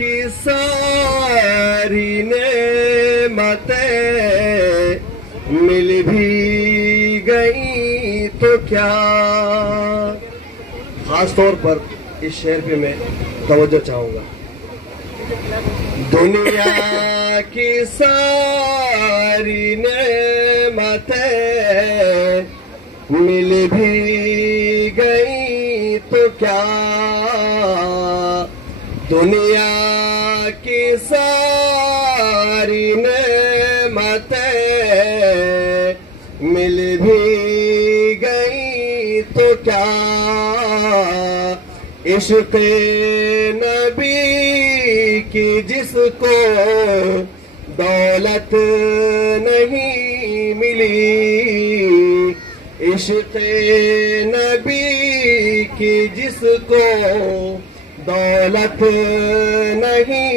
की सारी नेमतें मिल भी गई तो क्या। खास तौर पर इस शेर पे मैं तवज्जो चाहूंगा। दुनिया की सारी नेमतें मिल भी गई तो क्या। दुनिया की सारी नेमतें मिल भी गई तो क्या। इश्क़ नबी की जिसको दौलत नहीं मिली। इश्क़ नबी की जिसको दौलत नहीं